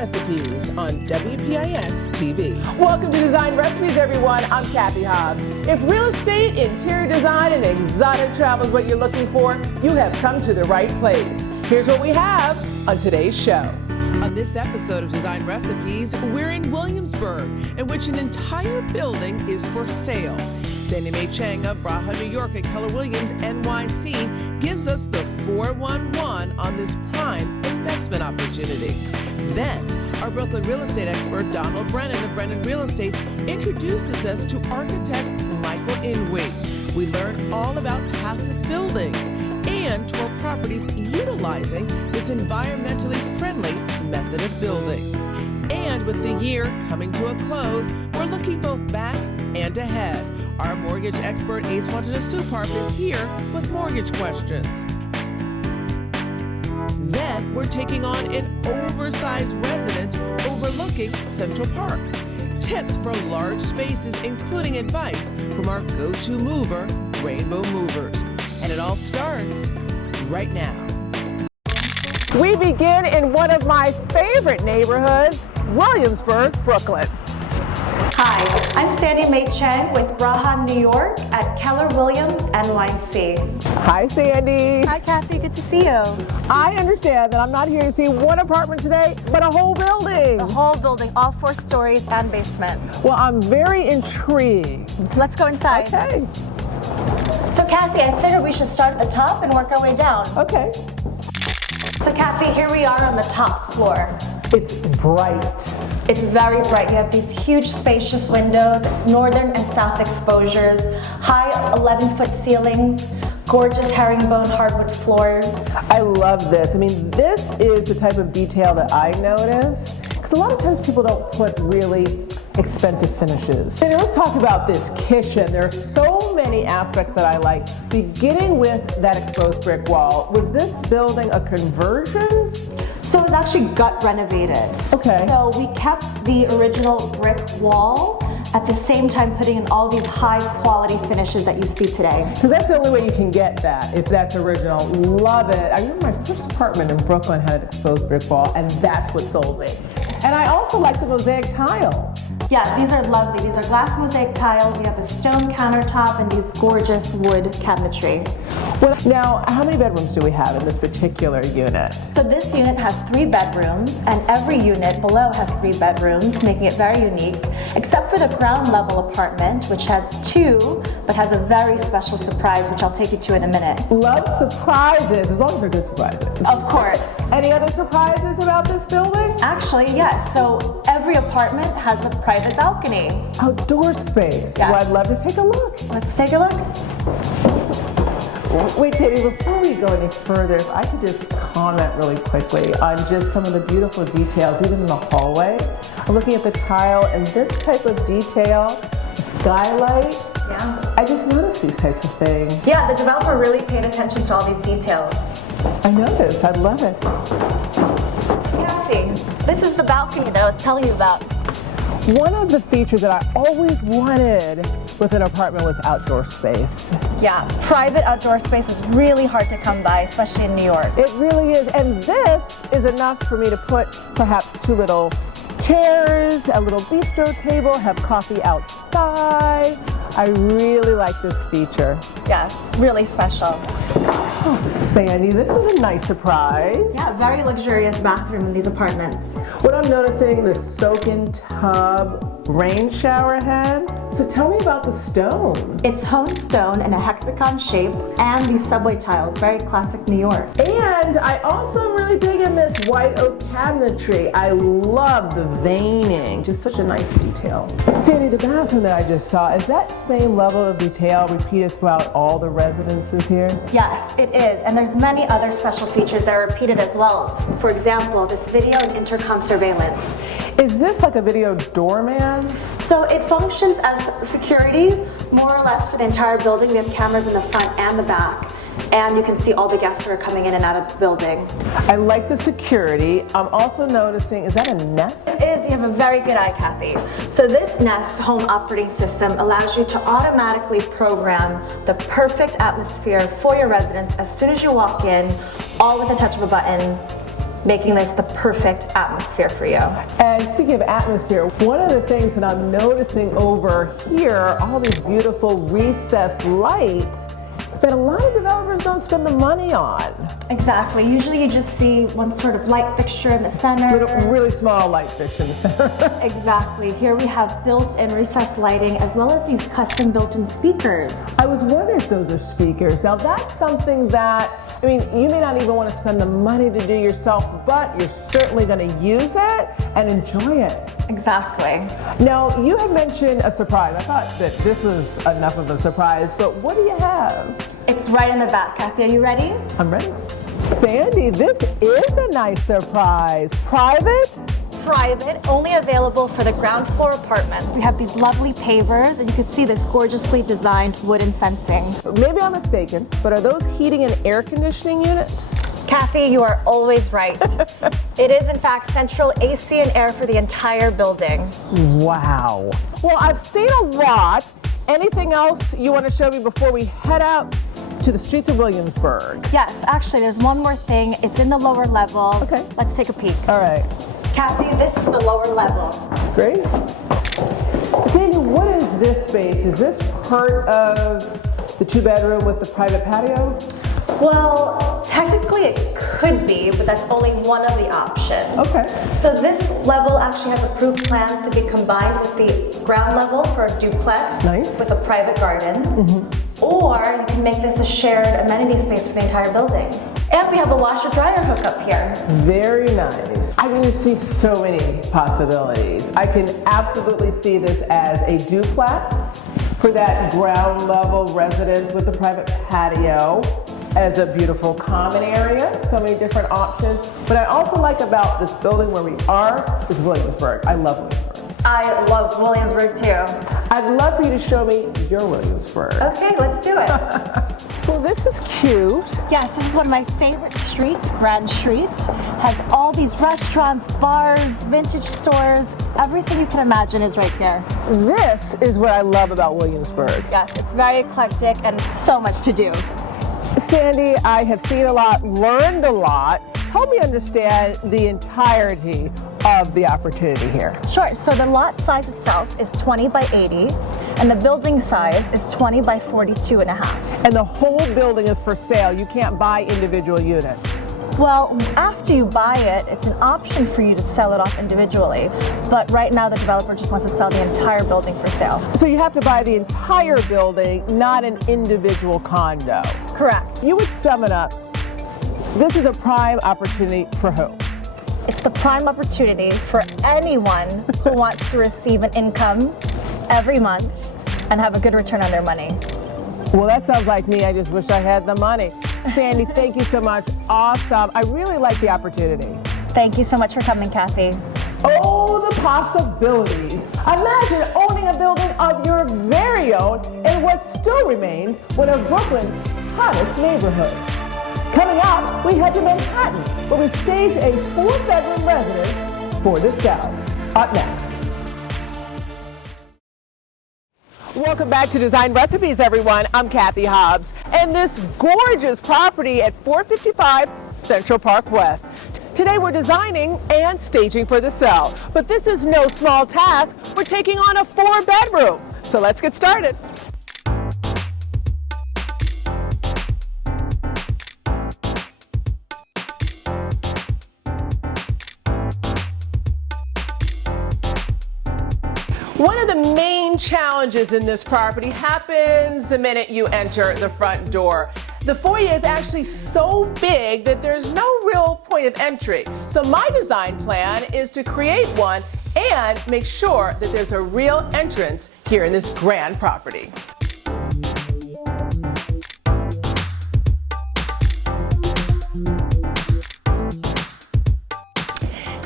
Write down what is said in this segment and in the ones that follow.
Recipes on WPIX TV. Welcome to Design Recipes, everyone. I'm Cathy Hobbs. If real estate, interior design, and exotic travel is what you're looking for, you have come to the right place. Here's what we have on today's show. On this episode of Design Recipes, we're in Williamsburg, in which an entire building is for sale. Sandy Mae Cheng of Bracha, New York at Keller Williams NYC gives us the 411 on this prime investment opportunity. Then, our Brooklyn real estate expert, Brennan of Brennan Real Estate, introduces us to architect Michael Ingui. We learn all about passive building and tour properties utilizing this environmentally friendly method of building. And with the year coming to a close, we're looking both back and ahead. Our mortgage expert, Ace Watanasuparp, is here with mortgage questions. Then we're taking on an oversized residence overlooking Central Park. Tips for large spaces, including advice from our go-to mover, Rainbow Movers. And it all starts right now. We begin in one of my favorite neighborhoods, Williamsburg, Brooklyn. Hi, I'm Sandy Mae Cheng with Bracha, New York at Keller Williams NYC. Hi, Sandy. Hi, Cathy. Good to see you. I understand that I'm not here to see one apartment today, but a whole building. The whole building, all 4 stories and basement. Well, I'm very intrigued. Let's go inside. Okay. So, Cathy, I figured we should start at the top and work our way down. Okay. So, Cathy, here we are on the top floor. It's bright. It's very bright. You have these huge spacious windows, it's northern and south exposures, high 11-foot ceilings, gorgeous herringbone hardwood floors. I love this. I mean, this is the type of detail that I notice, because a lot of times people don't put really expensive finishes. And let's talk about this kitchen. There are so many aspects that I like, beginning with that exposed brick wall. Was this building a conversion? So it was actually gut renovated. Okay. So we kept the original brick wall at the same time putting in all these high quality finishes that you see today. Because that's the only way you can get that, if that's original. Love it. I remember my first apartment in Brooklyn had an exposed brick wall, and that's what sold me. And I also like the mosaic tile. Yeah, these are lovely. These are glass mosaic tiles. We have a stone countertop and these gorgeous wood cabinetry. Well, now, how many bedrooms do we have in this particular unit? So this unit has 3 bedrooms, and every unit below has 3 bedrooms, making it very unique, except for the ground level apartment, which has 2, but has a very special surprise, which I'll take you to in a minute. Love surprises, as long as they're good surprises. Of course. Any other surprises about this building? Actually, yes. So every apartment has a private balcony. Outdoor space. Yes. Well, I'd love to take a look. Let's take a look. Wait, Katie, before we go any further, if I could just comment really quickly on just some of the beautiful details, even in the hallway. I'm looking at the tile, and this type of detail, the skylight, Yeah. I just noticed these types of things. Yeah, the developer really paid attention to all these details. I noticed. I love it. Cathy, this is the balcony that I was telling you about. One of the features that I always wanted with an apartment was outdoor space. Yeah, private outdoor space is really hard to come by, especially in New York. It really is, and this is enough for me to put perhaps 2 little chairs, a little bistro table, have coffee outside. I really like this feature. Yeah, it's really special. Oh, Sandy, this is a nice surprise. Yeah, very luxurious bathroom in these apartments. What I'm noticing, the soak-in tub rain shower head. So tell me about the stone. It's honed stone in a hexagon shape and these subway tiles, very classic New York. And I also am really digging this white oak cabinetry. I love the veining, just such a nice detail. Sandy, the bathroom that I just saw, is that same level of detail repeated throughout all the residences here? Yes, it is, and there's many other special features that are repeated as well. For example, this video and intercom surveillance. Is this like a video doorman? So it functions as security, more or less, for the entire building. We have cameras in the front and the back, and you can see all the guests who are coming in and out of the building. I like the security. I'm also noticing, is that a Nest? It is. You have a very good eye, Cathy. So this Nest home operating system allows you to automatically program the perfect atmosphere for your residents as soon as you walk in, all with a touch of a button. making this the perfect atmosphere for you. And speaking of atmosphere, one of the things that I'm noticing over here are all these beautiful recessed lights that a lot of developers don't spend the money on. Exactly. Usually you just see one sort of light fixture in the center. Really small light fixture in the center. Exactly. Here we have built-in recessed lighting as well as these custom built-in speakers. I was wondering if those are speakers. Now that's something that, I mean, you may not even want to spend the money to do yourself, but you're certainly going to use it and enjoy it. Exactly. Now, you had mentioned a surprise. I thought that this was enough of a surprise, but what do you have? It's right in the back, Kathy. Are you ready? I'm ready. Sandy, this is a nice surprise. Private? Private, only available for the ground floor apartment. We have these lovely pavers, and you can see this gorgeously designed wooden fencing. Maybe I'm mistaken, but are those heating and air conditioning units? Kathy, you are always right. It is, in fact, central AC and air for the entire building. Wow. Well, I've seen a lot. Anything else you want to show me before we head out to the streets of Williamsburg? Yes, actually, there's one more thing. It's in the lower level. Okay. Let's take a peek. All right. Kathy, this is the lower level. Great. Sandy, what is this space? Is this part of the 2-bedroom with the private patio? Well, technically it could be, but that's only one of the options. Okay. So this level actually has approved plans to be combined with the ground level for a duplex. Nice. With a private garden. Or you can make this a shared amenity space for the entire building. And we have a washer dryer hookup here. Very nice. I can see so many possibilities. I can absolutely see this as a duplex for that ground level residence with the private patio, as a beautiful common area, so many different options. But I also like about this building where we are is Williamsburg. I love Williamsburg. I love Williamsburg too. I'd love for you to show me your Williamsburg. Okay, let's do it. Well, this is cute. Yes, this is one of my favorite streets, Grand Street. Has all these restaurants, bars, vintage stores, everything you can imagine is right here. This is what I love about Williamsburg. Yes, it's very eclectic and so much to do. Sandy, I have seen a lot, learned a lot. Help me understand the entirety of the opportunity here. Sure, so the lot size itself is 20 by 80, and the building size is 20 by 42 and a half. And the whole building is for sale. You can't buy individual units. Well, after you buy it, it's an option for you to sell it off individually. But right now, the developer just wants to sell the entire building for sale. So you have to buy the entire building, not an individual condo. Correct. You would sum it up. This is a prime opportunity for who? It's the prime opportunity for anyone who wants to receive an income every month and have a good return on their money. Well, that sounds like me. I just wish I had the money. Sandy, thank you so much. Awesome. I really like the opportunity. Thank you so much for coming, Kathy. Oh, the possibilities. Imagine owning a building of your very own in what still remains one of Brooklyn's hottest neighborhoods. Coming up, we head to Manhattan, where we stage a 4-bedroom residence for the South. Up next. Welcome back to Design Recipes, everyone. I'm Cathy Hobbs, and this gorgeous property at 455 Central Park West. Today we're designing and staging for the sale, but this is no small task. We're taking on a 4-bedroom. So let's get started. One of the main challenges in this property happens the minute you enter the front door. The foyer is actually so big that there's no real point of entry. So my design plan is to create one and make sure that there's a real entrance here in this grand property.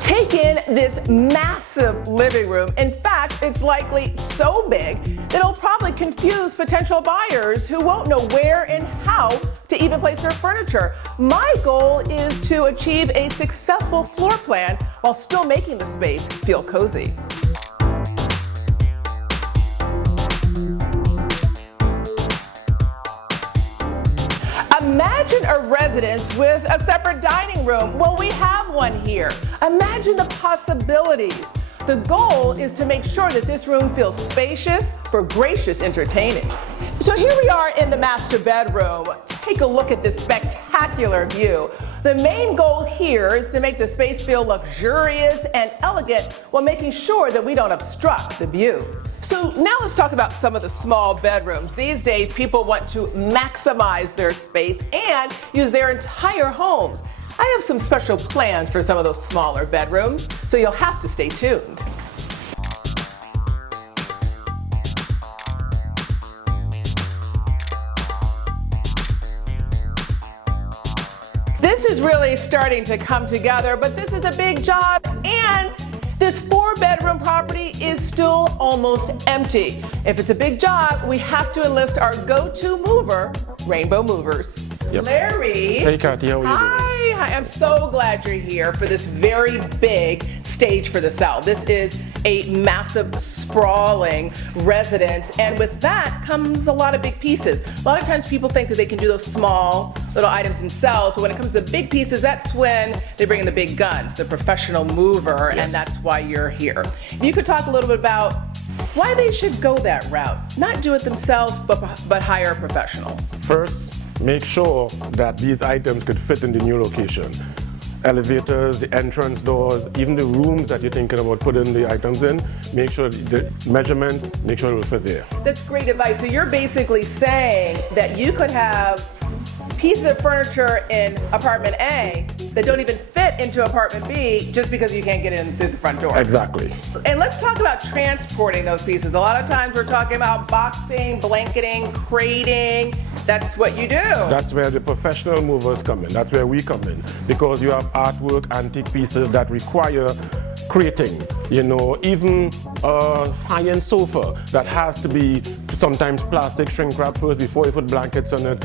Take in this massive living room. In fact, it's likely so big that it'll probably confuse potential buyers who won't know where and how to even place their furniture. My goal is to achieve a successful floor plan while still making the space feel cozy. Imagine a resident residence with a separate dining room? Well, we have one here. Imagine the possibilities. The goal is to make sure that this room feels spacious for gracious entertaining. So here we are in the master bedroom. Take a look at this spectacular view. The main goal here is to make the space feel luxurious and elegant while making sure that we don't obstruct the view. So now let's talk about some of the small bedrooms. These days, people want to maximize their space and use their entire homes. I have some special plans for some of those smaller bedrooms, so you'll have to stay tuned. This is really starting to come together, but this is a big job, and this 4-bedroom property is still almost empty. If it's a big job, we have to enlist our go-to mover, Rainbow Movers. Yep. Larry. Hey, Cathy, how are you doing? Hi, I'm so glad you're here for this very big stage for the sale. This is a massive, sprawling residence, and with that comes a lot of big pieces. A lot of times people think that they can do those small little items themselves, but when it comes to the big pieces, that's when they bring in the big guns, the professional mover, Yes. and that's why you're here. If you could talk a little bit about why they should go that route, not do it themselves, but hire a professional. First, make sure that these items could fit in the new location. Elevators, the entrance doors, even the rooms that you're thinking about putting the items in, make sure the measurements, make sure it will fit there. That's great advice. So you're basically saying that you could have pieces of furniture in apartment A that don't even fit into apartment B just because you can't get in through the front door. Exactly. And let's talk about transporting those pieces. A lot of times we're talking about boxing, blanketing, crating. That's what you do. That's where the professional movers come in. That's where we come in. Because you have artwork, antique pieces that require crating. You know, even a high-end sofa that has to be sometimes plastic shrink wrap first before you put blankets on it.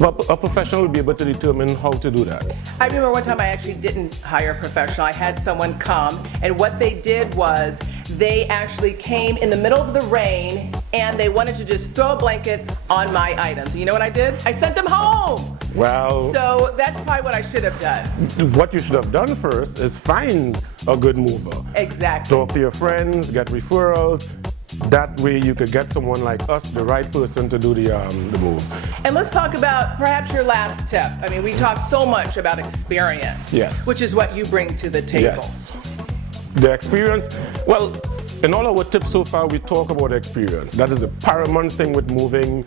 A professional will be able to determine how to do that. I remember one time I actually didn't hire a professional. I had someone come, and what they did was they actually came in the middle of the rain and they wanted to just throw a blanket on my items. You know what I did? I sent them home. Well, So that's probably what I should have done. what you should have done first is find a good mover. Exactly. Talk to your friends, get referrals. That way you could get someone like us, the right person to do the move. And let's talk about perhaps your last tip. I mean, we talk so much about experience. Yes. Which is what you bring to the table. Yes. The experience, well, in all our tips so far, we talk about experience. That is the paramount thing with moving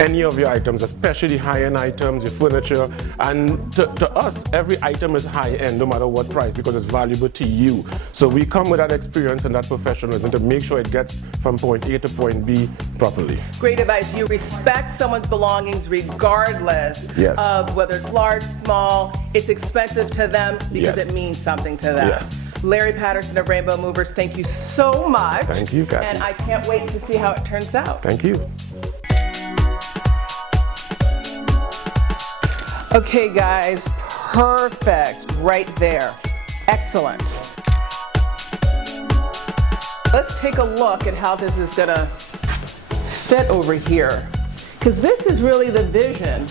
any of your items, especially high-end items, your furniture. And to us, every item is high-end, no matter what price, because it's valuable to you. So we come with that experience and that professionalism to make sure it gets from point A to point B properly. Great advice. You respect someone's belongings regardless Yes. of whether it's large, small. It's expensive to them because Yes. it means something to them. Yes. Larry Patterson of Rainbow Movers, thank you so much. Thank you, Cathy. And I can't wait to see how it turns out. Thank you. Okay, guys, perfect right there. Excellent. Let's take a look at how this is gonna fit over here, because this is really the vision.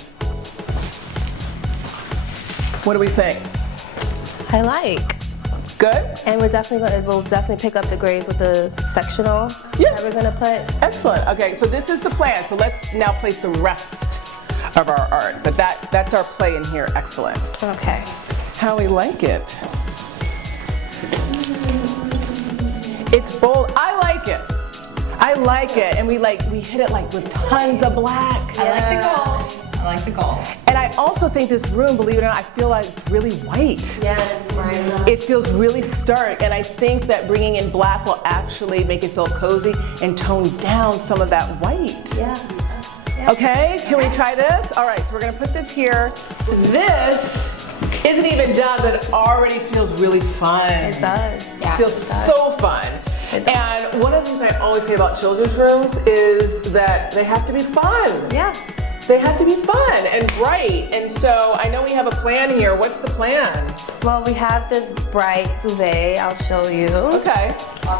What do we think? I like. Good? And we'll definitely pick up the grades with the sectional Yeah. that we're gonna put. Excellent. Okay, so this is the plan. So let's now place the rest of our art. But that's our play in here. Excellent. Okay. How we like it. It's bold. I like it. I like it. And we hit it like with tons of black. I like the gold. I like the gold. And I also think this room, believe it or not, I feel like it's really white. Yeah, it's right. It feels really stark, and I think that bringing in black will actually make it feel cozy and tone down some of that white. Yeah. Okay, can we try this? All right, so we're gonna put this here. This isn't even done, but it already feels really fun. It does. It feels so fun. And one of the things I always say about children's rooms is that they have to be fun. Yeah. They have to be fun and bright. And so I know we have a plan here. What's the plan? Well, we have this bright duvet. I'll show you. Okay.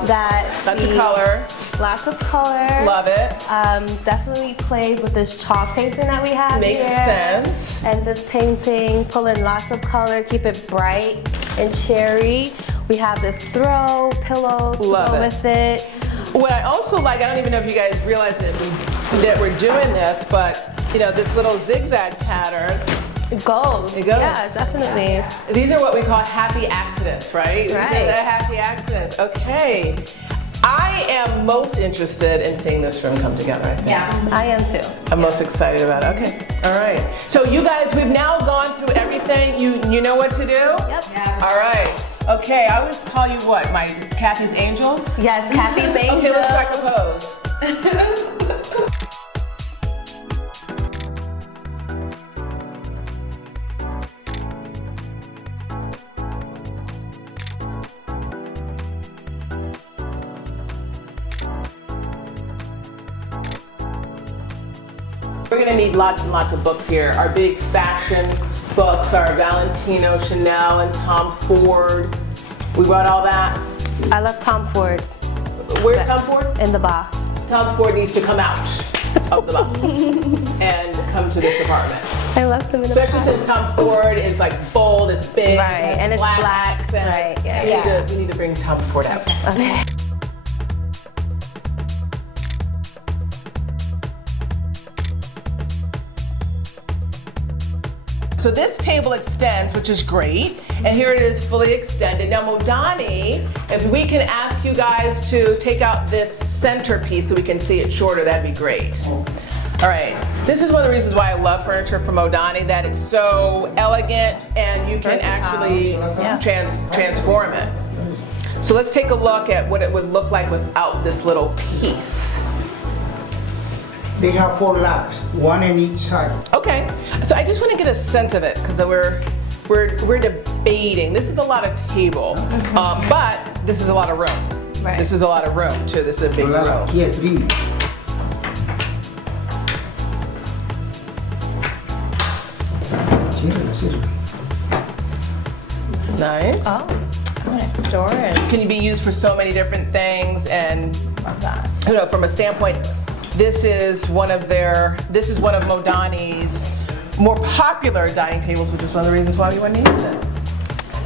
That's a color. Lots of color. Love it. Definitely plays with this chalk painting that we have Makes here. sense. And this painting, pull in lots of color, keep it bright and cherry. We have this throw, pillows to go with it. What I also like, I don't even know if you guys realize that we're doing this, but you know, this little zigzag pattern. It goes. It goes. Yeah, definitely. These are what we call happy accidents, right? Right. These are the happy accidents. Okay. I am most interested in seeing this room come together, I think. Yeah, I am too. I'm most excited about it. Okay. All right. So you guys, we've now gone through everything. You know what to do? Yep. Yeah. All right. Okay, I always call you what? My Kathy's Angels? Yes, Kathy's Angels. Okay, let's strike a pose. We're gonna need lots and lots of books here. Our big fashion books, our Valentino, Chanel, and Tom Ford. We brought all that. I love Tom Ford Where's Tom Ford? in the box. Tom Ford needs to come out of the box and come to this apartment. I love them in the Especially box. since Tom Ford is like bold, it's big, Right, it has and it's black black, accents. right, yeah. We need to bring Tom Ford out. Okay. So this table extends, which is great, and here it is fully extended. Now Modani, if we can ask you guys to take out this centerpiece so we can see it shorter, that'd be great. All right, this is one of the reasons why I love furniture from Modani, that it's so elegant and you can actually transform it. So let's take a look at what it would look like without this little piece. They have 4 ladders, one in each side. Okay, so I just want to get a sense of it because we're debating. This is a lot of table, but this is a lot of room. Right. This is a lot of room too. This is a big room. Here, 3. Nice. Oh, it's storage. Can be used for so many different things, and Love that. you know, from a standpoint, this is one of Modani's more popular dining tables, which is one of the reasons why we want to use it.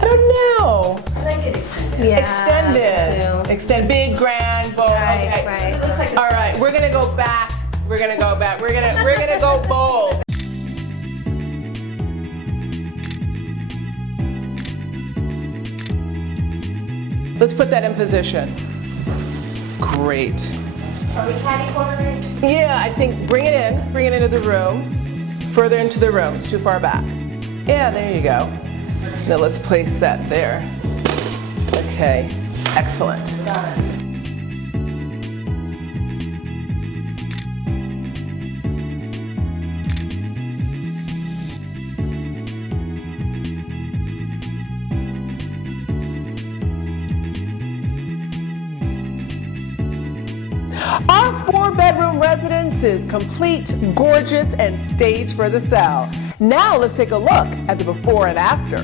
I don't know. I like it extended. Yeah, Extended. me too. Extend big, grand, bold. Right, Okay. right. It looks like All right, we're gonna go back. We're gonna go back. We're gonna go bold. Let's put that in position. Great. Are we catty cornering? Yeah, I think bring it into the room. Further into the room, it's too far back. Yeah, there you go. Now let's place that there. Okay, excellent. Our 4-bedroom residence is complete, gorgeous, and staged for the sale. Now let's take a look at the before and after.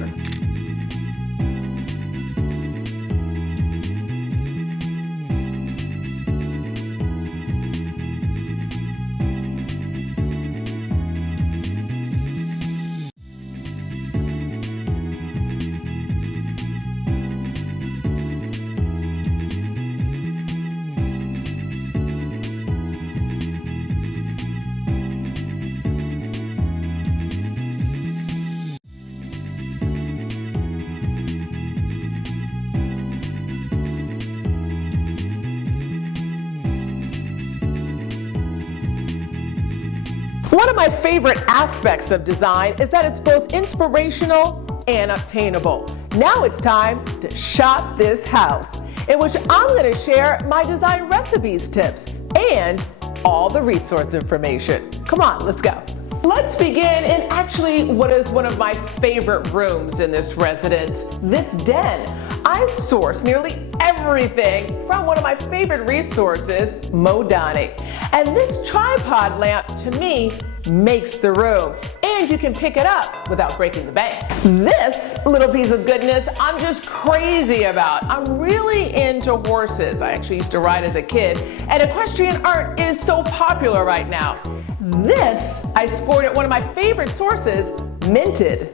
One of my favorite aspects of design is that it's both inspirational and obtainable. Now it's time to shop this house, in which I'm going to share my design recipes tips and all the resource information. Come on, let's go. Let's begin in actually what is one of my favorite rooms in this residence, this den. I source nearly everything from one of my favorite resources, Modani. And this tripod lamp, to me, makes the room, and you can pick it up without breaking the bank. This little piece of goodness I'm just crazy about. I'm really into horses. I actually used to ride as a kid, and equestrian art is so popular right now. This I scored at one of my favorite sources, Minted.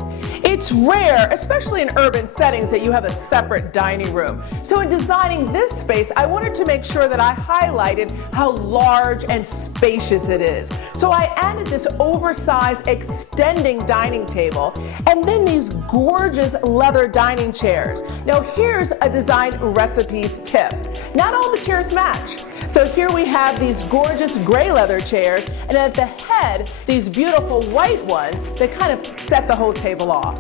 It's rare, especially in urban settings, that you have a separate dining room. So in designing this space, I wanted to make sure that I highlighted how large and spacious it is. So I added this oversized extending dining table and then these gorgeous leather dining chairs. Now here's a design recipes tip. Not all the chairs match. So here we have these gorgeous gray leather chairs, and at the head, these beautiful white ones that kind of set the whole table off.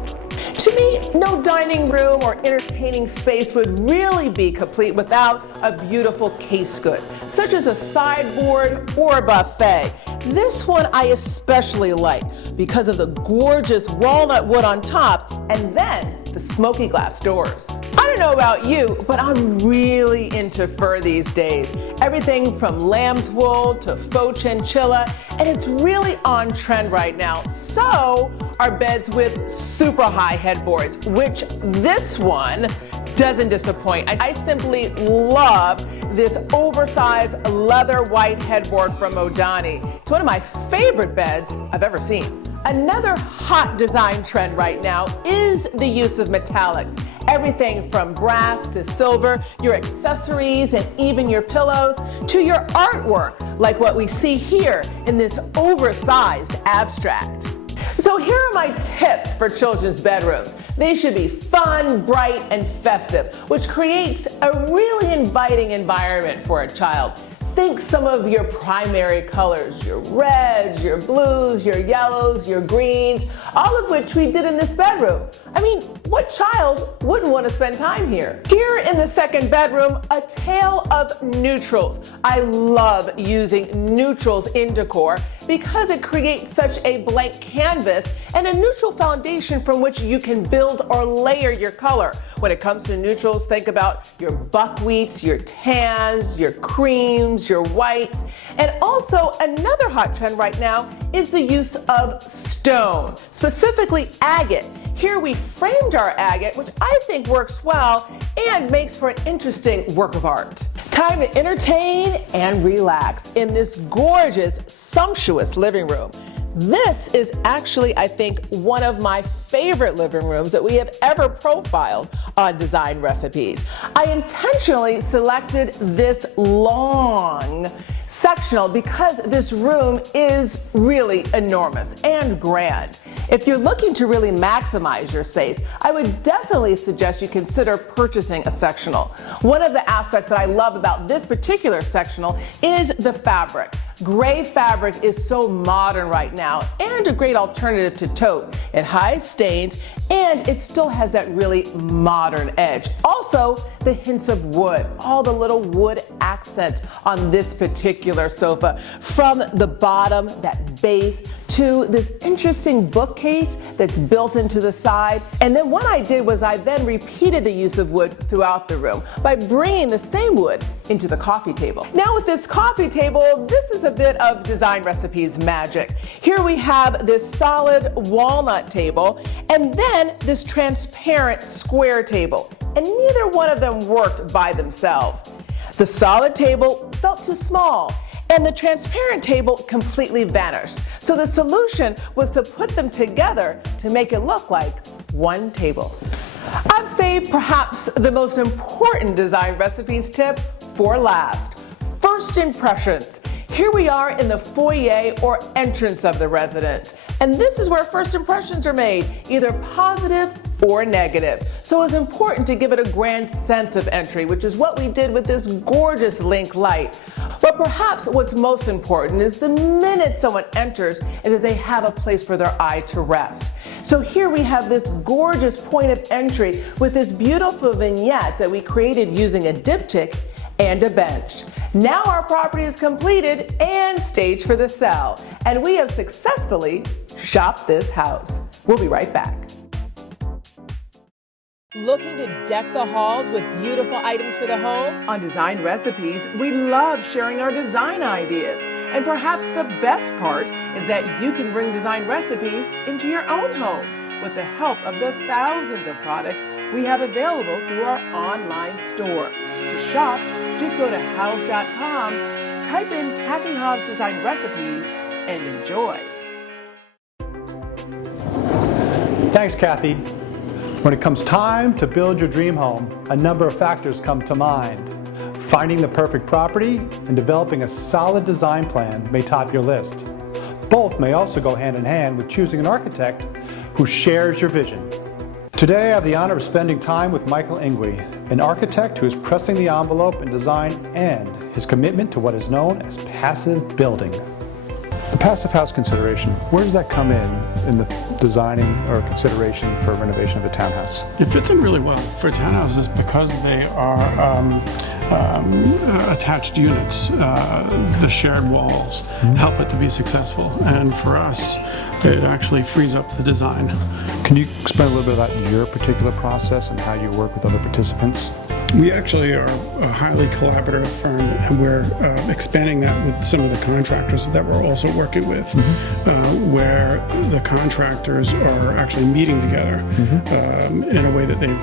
To me, no dining room or entertaining space would really be complete without a beautiful case good, such as a sideboard or a buffet. This one I especially like because of the gorgeous walnut wood on top and then the smoky glass doors. I don't know about you, but I'm really into fur these days. Everything from lamb's wool to faux chinchilla, and it's really on trend right now. So are beds with super high headboards, which this one doesn't disappoint. I simply love this oversized leather white headboard from Modani. It's one of my favorite beds I've ever seen. Another hot design trend right now is the use of metallics. Everything from brass to silver, your accessories and even your pillows, to your artwork, like what we see here in this oversized abstract. So here are my tips for children's bedrooms. They should be fun, bright, and festive, which creates a really inviting environment for a child. Think some of your primary colors, your reds, your blues, your yellows, your greens, all of which we did in this bedroom. I mean, what child wouldn't want to spend time here? Here in the second bedroom, a tale of neutrals. I love using neutrals in decor because it creates such a blank canvas and a neutral foundation from which you can build or layer your color. When it comes to neutrals, think about your buckwheats, your tans, your creams, your whites, and also another hot trend right now is the use of stone, specifically agate. Here we framed our agate, which I think works well and makes for an interesting work of art. Time to entertain and relax in this gorgeous, sumptuous living room. This is actually, I think, one of my favorite living rooms that we have ever profiled on Design Recipes. I intentionally selected this long sectional because this room is really enormous and grand. If you're looking to really maximize your space, I would definitely suggest you consider purchasing a sectional. One of the aspects that I love about this particular sectional is the fabric. Gray fabric is so modern right now and a great alternative to taupe. It hides stains and it still has that really modern edge. Also, the hints of wood, all the little wood accent on this particular sofa, from the bottom, that base, to this interesting bookcase that's built into the side. And then what I did was I then repeated the use of wood throughout the room by bringing the same wood into the coffee table. Now with this coffee table, this is a bit of Design Recipes magic. Here we have this solid walnut table and then this transparent square table. And neither one of them worked by themselves. The solid table felt too small, and the transparent table completely vanished. So the solution was to put them together to make it look like one table. I've saved perhaps the most important Design Recipes tip for last. First impressions. Here we are in the foyer or entrance of the residence. And this is where first impressions are made, either positive or negative. So it's important to give it a grand sense of entry, which is what we did with this gorgeous link light. But perhaps what's most important is the minute someone enters is that they have a place for their eye to rest. So here we have this gorgeous point of entry with this beautiful vignette that we created using a diptych and a bench. Now our property is completed and staged for the sale, and we have successfully shopped this house. We'll be right back. Looking to deck the halls with beautiful items for the home? On Design Recipes, we love sharing our design ideas. And perhaps the best part is that you can bring design recipes into your own home with the help of the thousands of products we have available through our online store. To shop, just go to house.com, type in Cathy Hobbs Design Recipes, and enjoy. Thanks, Kathy. When it comes time to build your dream home, a number of factors come to mind. Finding the perfect property and developing a solid design plan may top your list. Both may also go hand in hand with choosing an architect who shares your vision. Today, I have the honor of spending time with Michael Ingui, an architect who is pressing the envelope in design and his commitment to what is known as passive building. The passive house consideration, where does that come in the designing or consideration for renovation of a townhouse? It fits in really well for townhouses because they are attached units. The shared walls help it to be successful, and for us, it actually frees up the design. Can you explain a little bit about your particular process and how you work with other participants? We actually are a highly collaborative firm, and we're expanding that with some of the contractors that we're also working with, where the contractors are actually meeting together in a way that they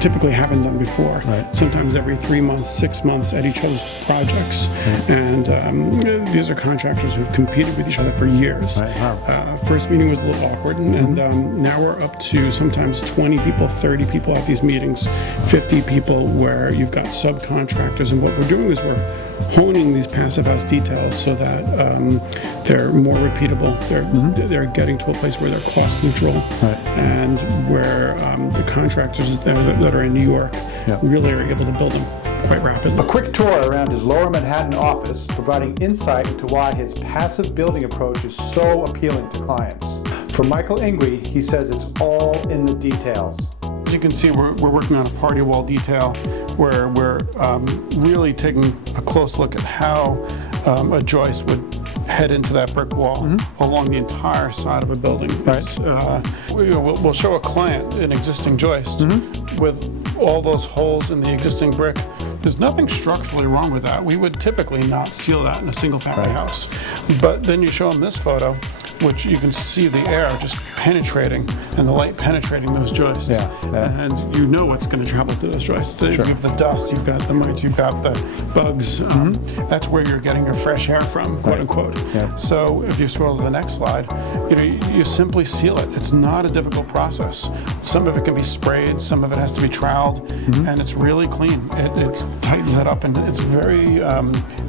typically haven't done before. Right. Sometimes every 3 months, 6 months at each other's projects. And these are contractors who've competed with each other for years. Right. Wow. First meeting was a little awkward, and now we're up to sometimes 20 people, 30 people at these meetings, 50 people where you've got subcontractors, and what we're doing is we're honing these passive house details so that they're more repeatable. They're getting to a place where they're cost neutral, and where the contractors that are in New York really are able to build them quite rapidly. A quick tour around his Lower Manhattan office, providing insight into why his passive building approach is so appealing to clients. For Michael Ingui, he says it's all in the details. As you can see, we're working on a party wall detail where we're really taking a close look at how a joist would head into that brick wall along the entire side of a building. Right. We'll show a client an existing joist with all those holes in the existing brick. There's nothing structurally wrong with that. We would typically not seal that in a single-family house. But then you show them this photo, which you can see the air just penetrating and the light penetrating those joists. And you know what's going to travel through those joists. Sure. You've the dust, you've got the mites, you've got the bugs. That's where you're getting your fresh air from, quote unquote. So if you scroll to the next slide, you simply seal it. It's not a difficult process. Some of it can be sprayed, some of it has to be troweled, and it's really clean. It tightens it up, and it's very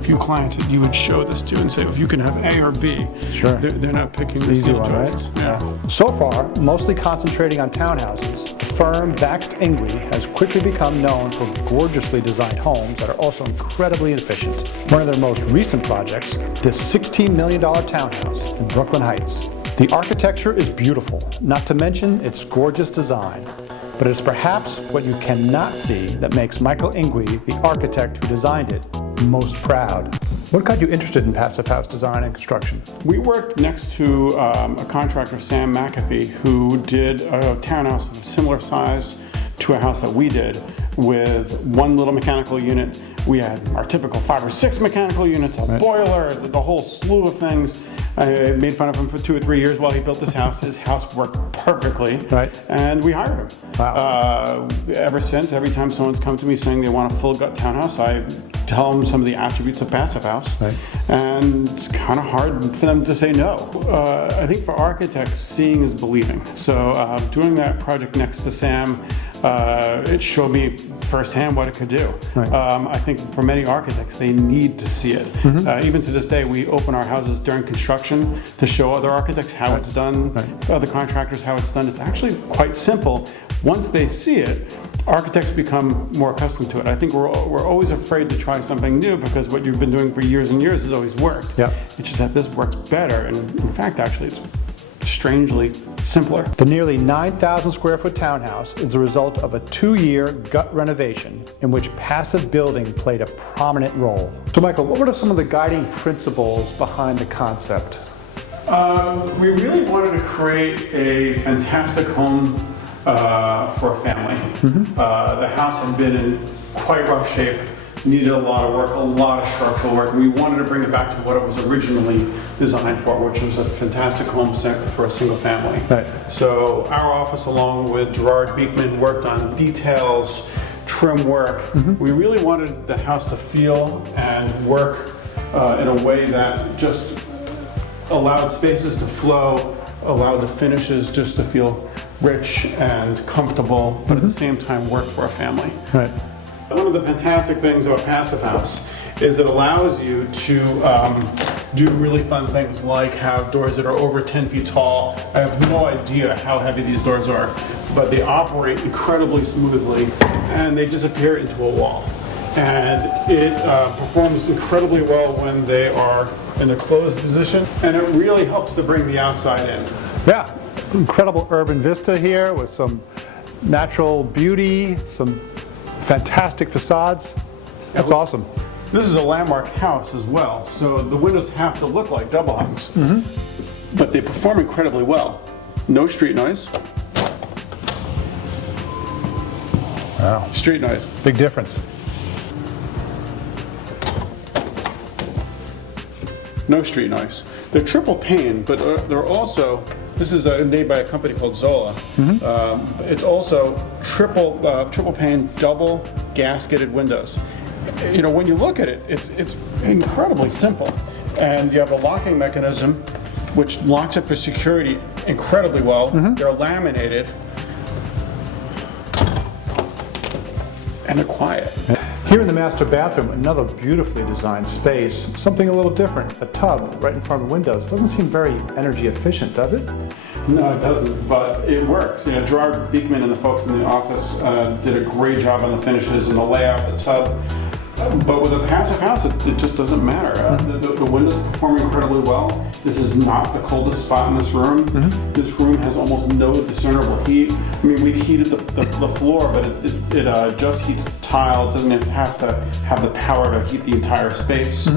few clients that you would show this to and say, if you can have A or B, they're not picking the easy steel one, joist. Right? So far, mostly concentrating on townhouses, the firm backed Ingui has quickly become known for gorgeously designed homes that are also incredibly efficient. One of their most recent projects, this $16 million townhouse in Brooklyn Heights. The architecture is beautiful, not to mention its gorgeous design. But it's perhaps what you cannot see that makes Michael Ingui, the architect who designed it, most proud. What got you interested in passive house design and construction? We worked next to a contractor, Sam McAfee, who did a townhouse of similar size to a house that we did with one little mechanical unit. We had our typical 5 or 6 mechanical units, a boiler, the whole slew of things. I made fun of him for 2 or 3 years while he built this house. His house worked perfectly, and we hired him. Wow. Ever since, every time someone's come to me saying they want a full gut townhouse, I tell them some of the attributes of passive house, and it's kind of hard for them to say no. I think for architects, seeing is believing. So doing that project next to Sam, it showed me firsthand what it could do. I think for many architects, they need to see it. Even to this day, we open our houses during construction to show other architects how it's done, other contractors how it's done. It's actually quite simple. Once they see it, architects become more accustomed to it. I think we're always afraid to try something new because what you've been doing for years and years has always worked. It's just that this works better, and in fact, actually, it's strangely simpler. The nearly 9,000 square foot townhouse is the result of a 2-year gut renovation in which passive building played a prominent role. So Michael, what were some of the guiding principles behind the concept? We really wanted to create a fantastic home for a family. The house had been in quite rough shape needed a lot of work, a lot of structural work. We wanted to bring it back to what it was originally designed for, which was a fantastic home for a single family. Right. So our office, along with Gerard Beekman, worked on details, trim work. We really wanted the house to feel and work in a way that just allowed spaces to flow, allowed the finishes just to feel rich and comfortable, but at the same time work for a family. Right. One of the fantastic things about Passive House is it allows you to do really fun things like have doors that are over 10 feet tall. I have no idea how heavy these doors are, but they operate incredibly smoothly and they disappear into a wall. And it performs incredibly well when they are in a closed position, and it really helps to bring the outside in. Yeah, incredible urban vista here with some natural beauty, some fantastic facades. That's awesome. This is a landmark house as well, so the windows have to look like double hungs, but they perform incredibly well. No street noise. Wow. Street noise. Big difference. No street noise. They're triple pane, but they're also, this is made by a company called Zola. It's also triple pane, double gasketed windows. You know, when you look at it, it's incredibly simple. And you have a locking mechanism which locks it for security incredibly well. They're laminated. And they're quiet. Here in the master bathroom, another beautifully designed space, something a little different, a tub right in front of the windows. Doesn't seem very energy efficient, does it? No, it doesn't, but it works. You know, Gerard Beekman and the folks in the office did a great job on the finishes and the layout of the tub. But with a Passive House, it just doesn't matter. The windows perform incredibly well. This is not the coldest spot in this room. This room has almost no discernible heat. I mean, we've heated the floor, but it just heats tile. It doesn't have to have the power to heat the entire space.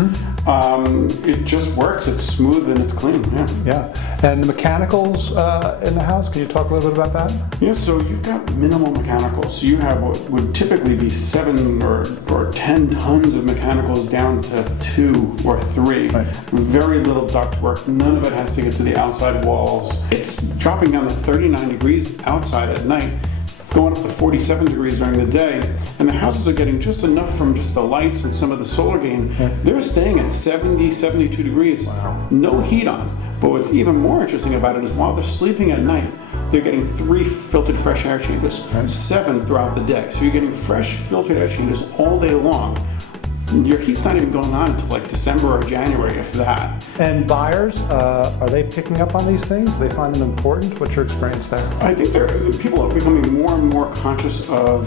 It just works. It's smooth and it's clean. Yeah. And the mechanicals in the house, can you talk a little bit about that? Yeah, so you've got minimal mechanicals. So you have what would typically be 7 or 10 tons of mechanicals down to 2 or 3. Right. Very little duct work. None of it has to get to the outside walls. It's dropping down to 39 degrees outside at night, going up to 47 degrees during the day, and the houses are getting just enough from just the lights and some of the solar gain. They're staying at 70, 72 degrees. Wow. No heat on. But what's even more interesting about it is while they're sleeping at night, they're getting 3 filtered fresh air chambers, 7 throughout the day. So you're getting fresh filtered air chambers all day long. Your heat's not even going on until like December or January, if that. And buyers, are they picking up on these things? Do they find them important? What's your experience there? I think people are becoming more and more conscious of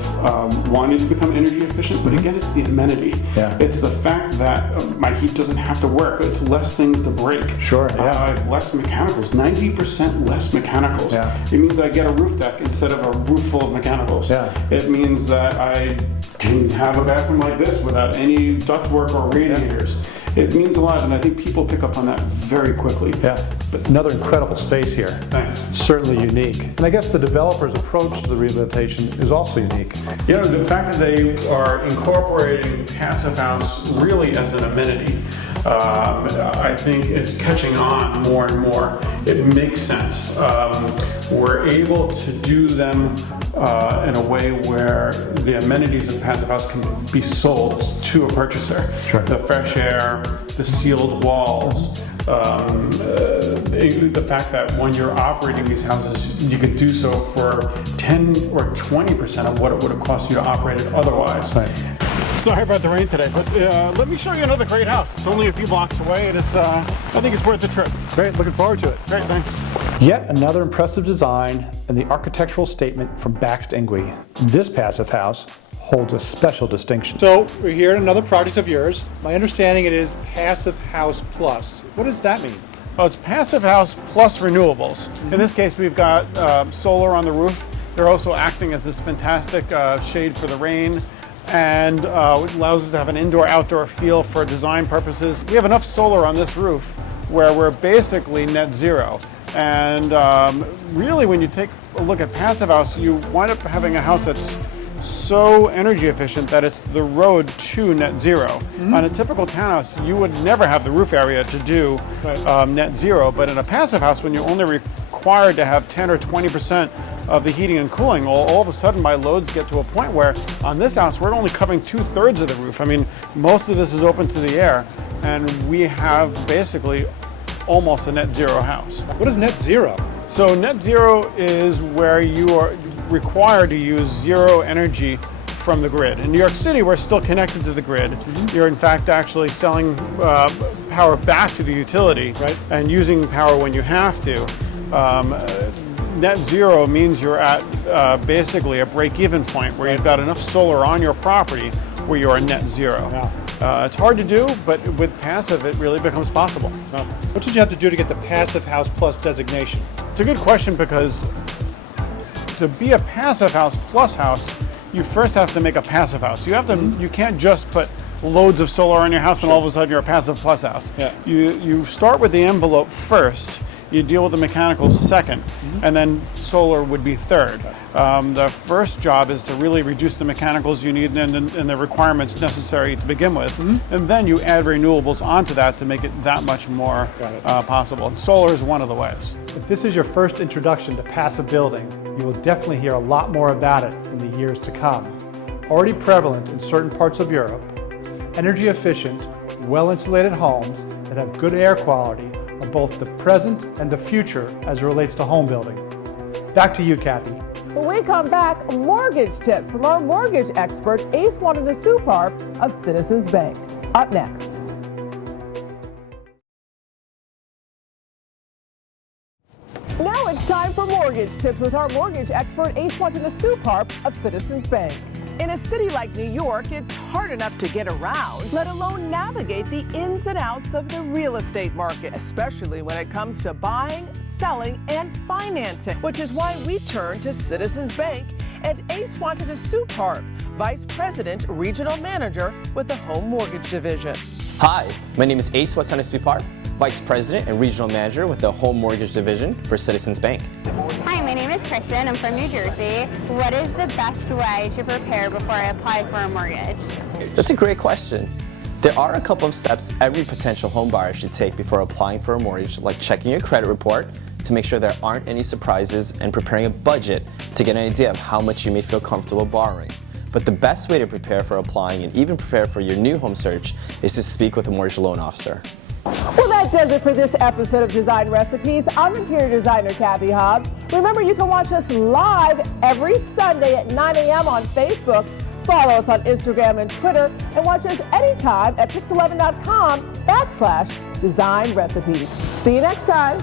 wanting to become energy efficient, but again, it's the amenity. Yeah. It's the fact that my heat doesn't have to work. It's less things to break. Sure, yeah. I have less mechanicals, 90% less mechanicals. Yeah. It means I get a roof deck instead of a roof full of mechanicals. Yeah. It means that I can have a bathroom like this without any ductwork or radiators. It means a lot, and I think people pick up on that very quickly. Yeah, but another incredible space here. Thanks. Certainly unique. And I guess the developer's approach to the rehabilitation is also unique. You know, the fact that they are incorporating Passive House really as an amenity, I think is catching on more and more. It makes sense. We're able to do them in a way where the amenities of Passive House can be sold to a purchaser. Sure. The fresh air, the sealed walls, the fact that when you're operating these houses, you could do so for 10 or 20% of what it would have cost you to operate it otherwise. Right. Sorry about the rain today, but let me show you another great house. It's only a few blocks away, and it's I think it's worth the trip. Great, looking forward to it. Great, thanks. Yet another impressive design and the architectural statement from Michael Ingui. This Passive House holds a special distinction. So we're here at another project of yours. My understanding it is Passive House Plus. What does that mean? Oh, it's Passive House plus renewables. In this case, we've got solar on the roof. They're also acting as this fantastic shade for the rain, and it allows us to have an indoor-outdoor feel for design purposes. We have enough solar on this roof where we're basically net zero. And really, when you take a look at Passive House, you wind up having a house that's so energy efficient that it's the road to net zero. On a typical townhouse, you would never have the roof area to do net zero, but in a passive house, when you're only required to have 10 or 20% of the heating and cooling, all of a sudden my loads get to a point where on this house, we're only covering 2/3 of the roof. I mean, most of this is open to the air, and we have basically almost a net zero house. What is net zero? So net zero is where you are required to use zero energy from the grid. In New York City, we're still connected to the grid. You're in fact actually selling power back to the utility and using power when you have to. Net zero means you're at basically a break-even point where you've got enough solar on your property where you are net zero. It's hard to do, but with passive, it really becomes possible. What did you have to do to get the Passive House Plus designation? It's a good question, because to be a Passive House Plus house, you first have to make a passive house. You have to. You can't just put loads of solar on your house and all of a sudden you're a Passive Plus house. You start with the envelope first. You deal with the mechanicals second, and then solar would be third. The first job is to really reduce the mechanicals you need and the requirements necessary to begin with, and then you add renewables onto that to make it that much more possible. And solar is one of the ways. If this is your first introduction to passive building, you will definitely hear a lot more about it in the years to come. Already prevalent in certain parts of Europe, energy efficient, well-insulated homes that have good air quality are both the present and the future as it relates to home building. Back to you, Kathy. When we come back, mortgage tips from our mortgage expert, Ace Watanasuparp of Citizens Bank. Up next. Now it's time for mortgage tips with our mortgage expert, Ace Watanasuparp of Citizens Bank. In a city like New York, it's hard enough to get around, let alone navigate the ins and outs of the real estate market, especially when it comes to buying, selling, and financing, which is why we turn to Citizens Bank and Ace Watanasuparp, Vice President, Regional Manager with the Home Mortgage Division. Hi, my name is Ace Watanasuparp, Vice President and Regional Manager with the Home Mortgage Division for Citizens Bank. Hi, my name is Kristen. I'm from New Jersey. What is the best way to prepare before I apply for a mortgage? That's a great question. There are a couple of steps every potential home buyer should take before applying for a mortgage, like checking your credit report to make sure there aren't any surprises and preparing a budget to get an idea of how much you may feel comfortable borrowing. But the best way to prepare for applying and even prepare for your new home search is to speak with a mortgage loan officer. Well, that does it for this episode of Design Recipes. I'm Interior Designer Cathy Hobbs. Remember, you can watch us live every Sunday at 9 a.m. on Facebook. Follow us on Instagram and Twitter, and watch us anytime at pix11.com/Design Recipes. See you next time.